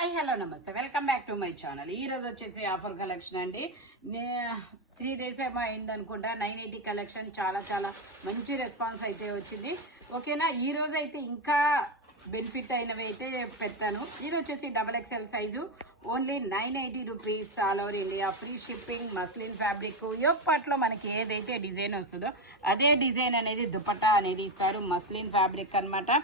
Hi hello నమస్తే welcome back to my channel. ఈ రోజు వచ్చేసి ఆఫర్ కలెక్షన్ అండి. 3 days ఏమో అయింది అనుకుంటా. 980 కలెక్షన్ చాలా చాలా మంచి రెస్పాన్స్ అయితే వచ్చింది. ఓకేనా, ఈ రోజు అయితే ఇంకా బెనిఫిట్ అయినవి అయితే పెట్టాను. ఇది వచ్చేసి XXL size, only 980 rupees, all over India, free shipping, muslin fabric. Yoke పార్ట్లో మనకి ఏదైతే డిజైన్ వస్తుందో అదే డిజైన్ అనేది దుపట్టా అనేది ఇస్తారు. మస్లిన్ ఫ్యాబ్రిక్ అనమాట.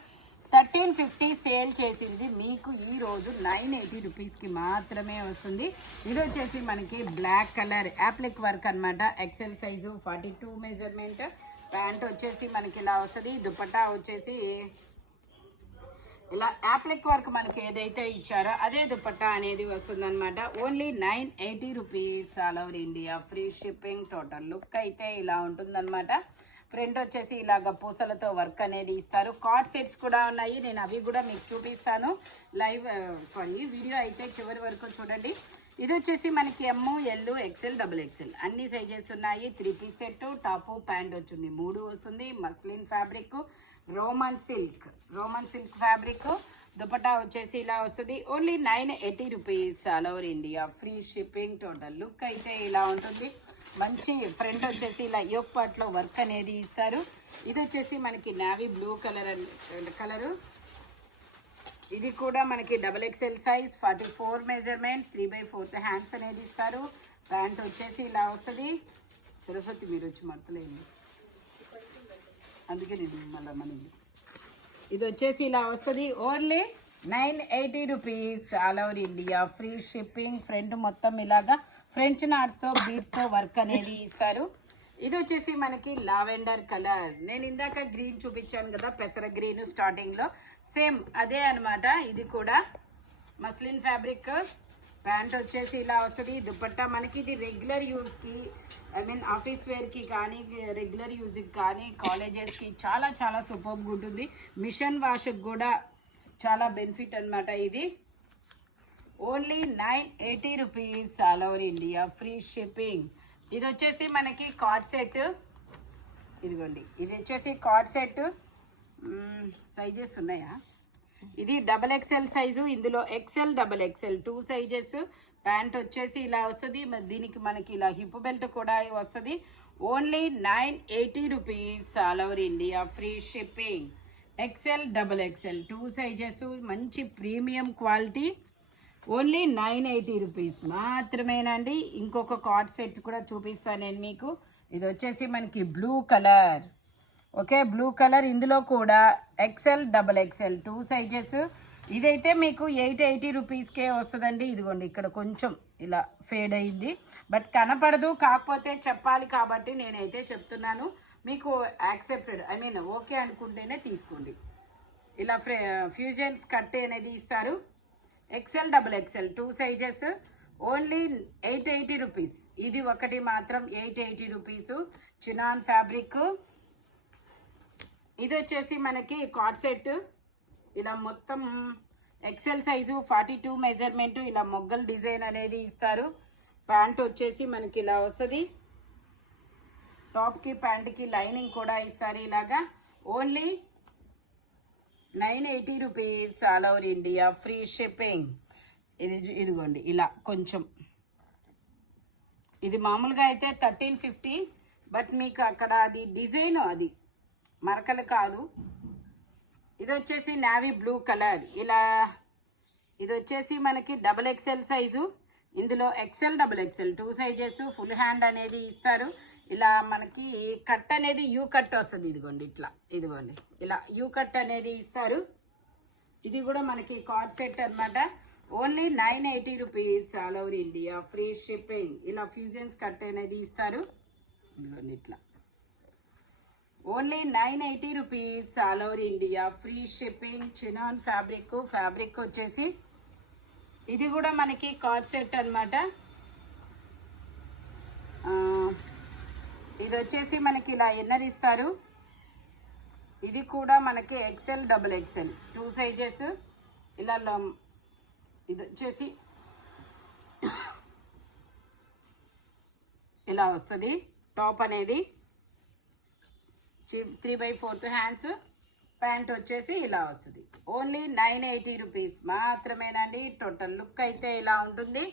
1350 సేల్ చేసింది మీకు ఈ రోజు 980 రూపీస్కి మాత్రమే వస్తుంది. ఇది వచ్చేసి మనకి బ్లాక్ కలర్ యాప్లిక్ వర్క్ అనమాట. XL size, 42 measurement. ప్యాంట్ వచ్చేసి మనకి ఇలా వస్తుంది. దుపట్టా వచ్చేసి ఇలా యాప్లిక్ వర్క్ మనకి ఏదైతే ఇచ్చారో అదే దుపట్టా అనేది వస్తుంది అనమాట. Only 980 rupees, all over India, free shipping. Total look అయితే ఇలా ఉంటుందన్నమాట. ఫ్రంట్ వచ్చేసి ఇలాగ పూసలతో వర్క్ అనేది ఇస్తారు. కార్డ్ సెట్స్ కూడా ఉన్నాయి, నేను అవి కూడా మీకు చూపిస్తాను. వీడియో అయితే చివరి వరకు చూడండి. ఇది వచ్చేసి మనకి ML, XL, XXL అన్ని సైజెస్ ఉన్నాయి. 3 పీస్ సెట్, టాపు ప్యాంట్ వచ్చింది, 3 వస్తుంది. Muslin fabric, Roman silk fabric. Dupatta వచ్చేసి ఇలా వస్తుంది. Only 980 rupees, all over India, free shipping. Total look అయితే ఇలా ఉంటుంది. మంచి ఫ్రంట్ వచ్చేసి ఇలా యోక్ పార్ట్లో వర్క్ అనేది ఇస్తారు. ఇది వచ్చేసి మనకి నావీ బ్లూ కలరు. ఇది కూడా మనకి XXL సైజ్, 44 మెజర్మెంట్, 3/4 హ్యాండ్స్ అనేది ఇస్తారు. ప్యాంట్ వచ్చేసి ఇలా వస్తుంది. సరస్వతి మీరు వచ్చి మడతలేండి, అందుకే నేను మళ్ళీ ఇది వచ్చేసి ఇలా వస్తుంది. Only 980 rupees, all over India, free shipping. Front మొత్తం ఇలాగా ఫ్రెంచ్ నాట్స్తో బీడ్స్తో వర్క్ అనేది ఇస్తారు. ఇది వచ్చేసి మనకి లావెండర్ కలర్. నేను ఇందాక గ్రీన్ చూపించాను కదా, పెసర గ్రీన్ స్టార్టింగ్లో, సేమ్ అదే అనమాట. ఇది కూడా మస్లిన్ ఫ్యాబ్రిక్. ప్యాంట్ వచ్చేసి ఇలా వస్తుంది. దుపట్టా మనకి ఇది రెగ్యులర్ యూజ్కి, ఆఫీస్ వేర్కి కానీ, రెగ్యులర్ యూజ్కి కానీ, కాలేజెస్కి చాలా చాలా సూపర్గా ఉంటుంది. మిషన్ వాష్కి కూడా చాలా బెనిఫిట్ అనమాట. ఇది only 980 rupees, all over India, free shipping. ఇది వచ్చేసి మనకి కార్డ్ సెట్. ఇదిగోండి, ఇది వచ్చేసి కార్డ్ సెట్. సైజెస్ ఉన్నాయా? ఇది XXL సైజు, ఇందులో XL, XXL 2 సైజెస్. ప్యాంట్ వచ్చేసి ఇలా వస్తుంది. దీనికి మనకి ఇలా హిప్ బెల్ట్ కూడా వస్తుంది. Only 980 rupees, all over India, free shipping. XL, XXL 2 sizes, మంచి ప్రీమియం క్వాలిటీ. ఓన్లీ 980 రూపీస్ మాత్రమేనండి. ఇంకొక కార్డ్ సెట్ కూడా చూపిస్తాను నేను మీకు. ఇది వచ్చేసి మనకి blue colour. Okay, blue colour. ఇందులో కూడా XL, XXL 2 సైజెస్. ఇదైతే మీకు 880 రూపీస్కే వస్తుందండి. ఇదిగోండి, ఇక్కడ కొంచెం ఇలా ఫేడ్ అయింది, బట్ కనపడదు. కాకపోతే చెప్పాలి కాబట్టి నేనైతే చెప్తున్నాను. మీకు యాక్సెప్టెడ్, ఓకే అనుకుంటేనే తీసుకోండి. ఇలా ఫ్యూజన్స్ కట్ అనేది ఇస్తారు. XL, XXL 2 sizes. Only 880 rupees. ఇది ఒకటి మాత్రం 880 రూపీస్. Chinon fabric. ఇది వచ్చేసి మనకి కార్డ్ సెట్. ఇలా మొత్తం XL సైజు, 42 మెజర్మెంట్. ఇలా మొగ్గల్ డిజైన్ అనేది ఇస్తారు. ప్యాంట్ వచ్చేసి మనకి ఇలా వస్తుంది. టాప్కి ప్యాంట్కి లైనింగ్ కూడా ఇస్తారు ఇలాగా. Only 980 rupees, all over India, free shipping. ఇదిగోండి ఇలా కొంచెం, ఇది మామూలుగా అయితే 1350, బట్ మీకు అక్కడ అది డిజైన్, అది మరకలు కాదు. ఇది వచ్చేసి నావీ బ్లూ కలర్. ఇలా ఇది వచ్చేసి మనకి XXL సైజు, ఇందులో XL, XXL 2 sizes. Full hand అనేది ఇస్తారు. ఇలా మనకి కట్ అనేది యూ కట్ వస్తుంది. ఇదిగోండి ఇలా యూ కట్ అనేది ఇస్తారు. ఇది కూడా మనకి కార్డ్ సెట్ అనమాట. Only 980 rupees, all over India, free shipping. ఇలా ఫ్యూజన్స్ కట్ అనేది ఇస్తారు. ఇదిగోండి ఇట్లా. Only 980 rupees, all over India, free shipping. Chinon fabric వచ్చేసి ఇది కూడా మనకి కార్డ్ సెట్ అనమాట. ఇది వచ్చేసి మనకి ఇలా ఎన్నర్ ఇస్తారు. ఇది కూడా మనకి XL, XXL 2 సైజెస్. ఇలా ఇది వచ్చేసి ఇలా వస్తుంది టాప్ అనేది. 3/4 హ్యాండ్స్. ప్యాంట్ వచ్చేసి ఇలా వస్తుంది. ఓన్లీ 980 రూపీస్ మాత్రమేనండి. టోటల్ లుక్ అయితే ఇలా ఉంటుంది.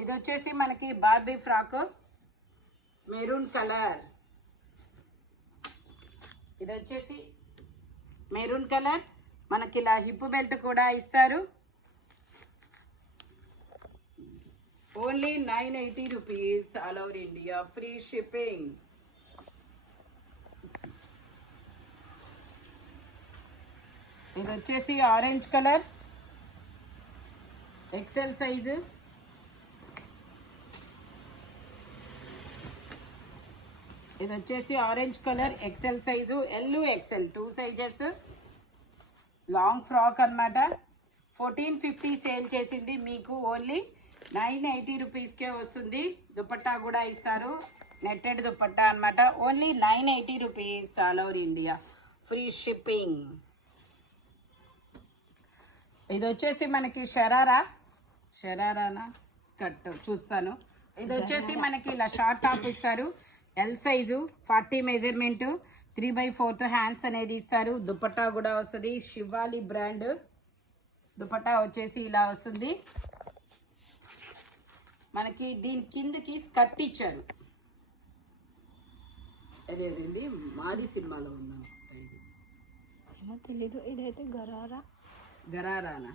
ఇది వచ్చేసి మనకి బార్బీ ఫ్రాక్ మెరూన్ కలర్. ఇది వచ్చేసి మెరూన్ కలర్. మనకి ఇలా హిప్ బెల్ట్ కూడా ఇస్తారు. Only 980 rupees, all over India, free shipping. ఇది వచ్చేసి ఆరెంజ్ కలర్, ఎక్సెల్ సైజు. ఇది వచ్చేసి orange colour, XL size, L XL 2 sizes. Long frock అన్నమాట. 1450 సేల్ చేసింది, మీకు ఓన్లీ 980 రూపీస్కే వస్తుంది. దుపట్టా కూడా ఇస్తారు, నెట్టెడ్ దుపట్టా అన్నమాట. Only 980 rupees, all over India, free shipping. ఇది వచ్చేసి మనకి షరారానా స్కర్ట్ చూస్తాను. ఇది వచ్చేసి మనకి ఇలా షార్ట్ టాప్ ఇస్తారు. ఎల్ సైజు, 40 మెజర్మెంట్, 3/4 హ్యాండ్స్ అనేది ఇస్తారు. దుపట్టా కూడా వస్తుంది. శివాలి బ్రాండ్ దుపట్టా వచ్చేసి ఇలా వస్తుంది. మనకి దీని కిందకి స్కర్ట్ ఇచ్చారు. అదేండి మాది సినిమాలో ఉన్నాం. తెలీదు. ఇదైతే గరారానా?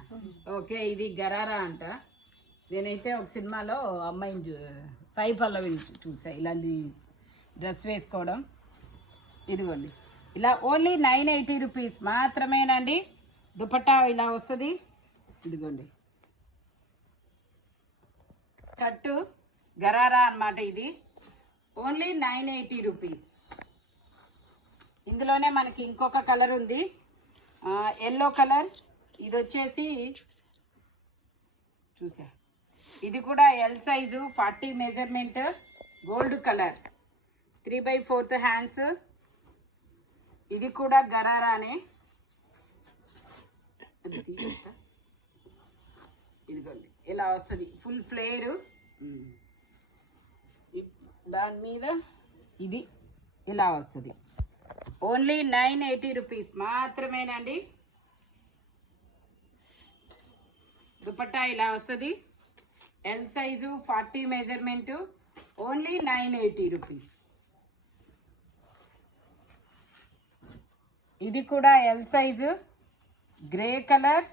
ఓకే, ఇది గరారా అంట. నేనైతే ఒక సినిమాలో అమ్మాయిని సాయి పల్లవిని చూసా ఇలాంటి డ్రెస్ వేసుకోవడం. ఇదిగోండి ఇలా ఓన్లీ 980 రూపీస్ మాత్రమేనండి. దుపట్టా ఇలా వస్తుంది. ఇదిగోండి స్కర్టు గరారా అన్నమాట. ఇది ఓన్లీ 980 రూపీస్. ఇందులోనే మనకి ఇంకొక కలర్ ఉంది, ఎల్లో కలర్. ఇది వచ్చేసి చూసా, ఇది కూడా L size, 40 measurement, gold colour, 3/4 hands. ఇది కూడా గరారానే. ఇదిగోండి ఇలా వస్తుంది, ఫుల్ ఫ్లేరు. దాని మీద ఇది ఇలా వస్తుంది. ఓన్లీ 980 రూపీస్ మాత్రమేనండి. దుపట్టా ఇలా వస్తుంది. L size, 40 measurement, only 980 rupees. ఇది కూడా L size, grey colour,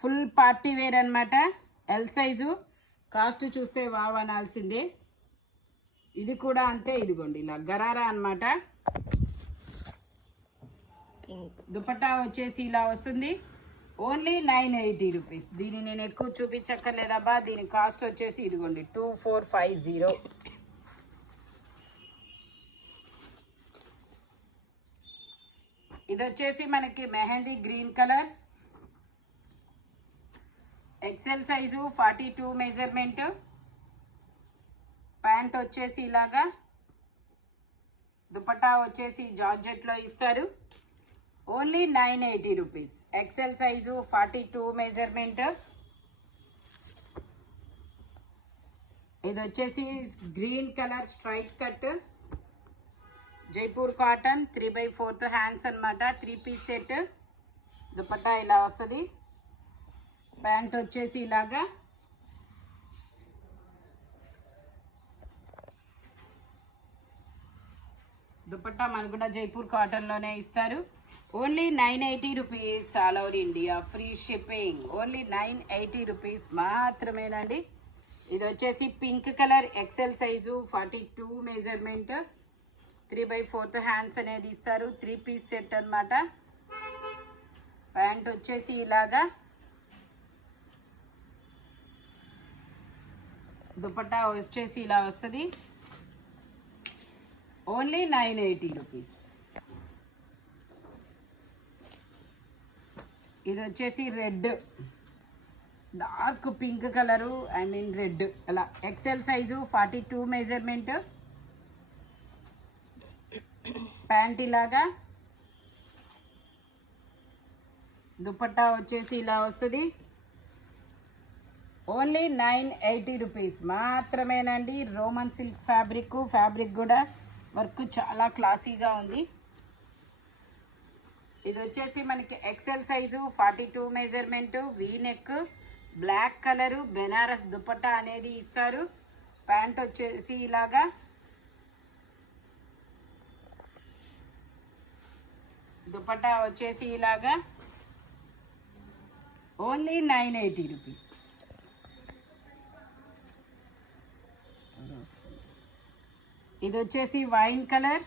full party wear అన్నమాట. L size. కాస్ట్ చూస్తే వావ్ అనాల్సిందే. ఇది కూడా అంతే. ఇదిగోండి ఇలా గరారా అన్నమాట. దుపట్టా వచ్చేసి ఇలా వస్తుంది. Only 980 rupees. దీన్ని నేను ఎక్కువ చూపించక్కర్లేదబ్బా. దీని కాస్ట్ వచ్చేసి ఇదిగోండి 2450. ఇది వచ్చేసి మనకి mehndi green colour, XL size, 42 measurement. Pant వచ్చేసి ఇలాగా, దుపట్టా వచ్చేసి జార్జెట్లో ఇస్తారు. Only 980 rupees. XL size, 42 measurement. ఇది వచ్చేసి green colour straight cut, Jaipur cotton, 3/4 hands అన్నమాట. 3 పీస్ సెట్. దుపట్టా ఇలా వస్తుంది. ప్యాంట్ వచ్చేసి ఇలాగా, దుపట్టా మనకు కూడా జైపూర్ కాటన్లోనే ఇస్తారు. Only 980 rupees, all over India, free shipping. Only 980 rupees మాత్రమేనండి. ఇది వచ్చేసి pink colour, XL size, 42 measurement, 3/4 hands అనేది ఇస్తారు. 3 పీస్ సెట్ అన్నమాట. ప్యాంట్ వచ్చేసి ఇలాగా, దుపట్టా వచ్చేసి ఇలా వస్తుంది. Only 980 rupees. ఇది వచ్చేసి red, dark pink colour, red అలా. XL size, 42 measurement. ప్యాంట్ ఇలాగా, దుపట్టా వచ్చేసి ఇలా వస్తుంది. ఓన్లీ 980 రూపీస్ మాత్రమేనండి. రోమన్ సిల్క్ ఫ్యాబ్రిక్ కూడా వర్క్ చాలా క్లాసీగా ఉంది. ఇది వచ్చేసి మనకి XL size 42 measurement, V neck, black colour, Banaras dupatta అనేది ఇస్తారు. ప్యాంట్ వచ్చేసి ఇలాగా దుపట్టా వచ్చేసి ఇలాగా ఓన్లీ 980 రూపీస్. ఇది వచ్చేసి వైన్ కలర్,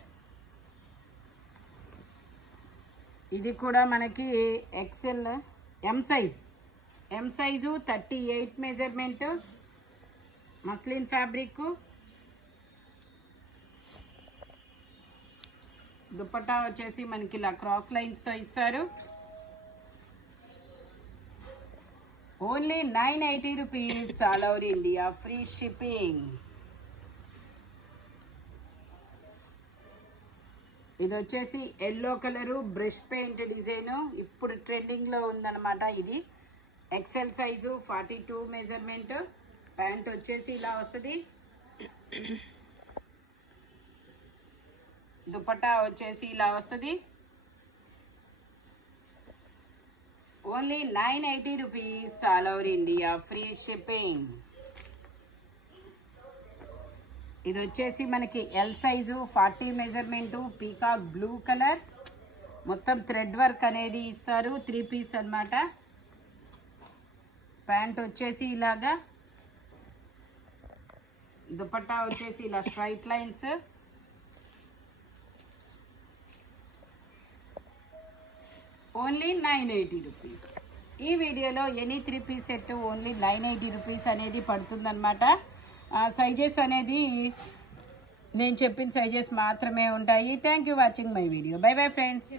ఇది కూడా మనకి XL M size 38 measurement, muslin fabric, dupatta వచ్చేసి మనకి ఇలా క్రాస్ లైన్స్తో ఇస్తారు. Only 980 rupees, all over India free shipping. ఇది వచ్చేసి yellow colour brush paint design, ఇప్పుడు ట్రెండింగ్లో ఉందన్నమాట. ఇది ఎక్సెల్ సైజు 42 మెజర్మెంట్, ప్యాంట్ వచ్చేసి ఇలా వస్తుంది. దుపట్టా వచ్చేసి ఇలా వస్తుంది. Only 980 rupees, all over India free shipping. ఇది వచ్చేసి మనకి L size 40 measurement, peacock blue colour, మొత్తం థ్రెడ్ వర్క్ అనేది ఇస్తారు. 3 పీస్ అన్నమాట. ప్యాంట్ వచ్చేసి ఇలాగా, దుపట్టా వచ్చేసి ఇలా స్ట్రైట్ లైన్స్. Only 980 rupees. ఈ వీడియోలో any 3 piece set only 980 rupees అనేది పడుతుందన్నమాట. సైజెస్ అనేది నేను చెప్పిన సైజెస్ మాత్రమే ఉంటాయి. Thank you watching my video. Bye bye friends.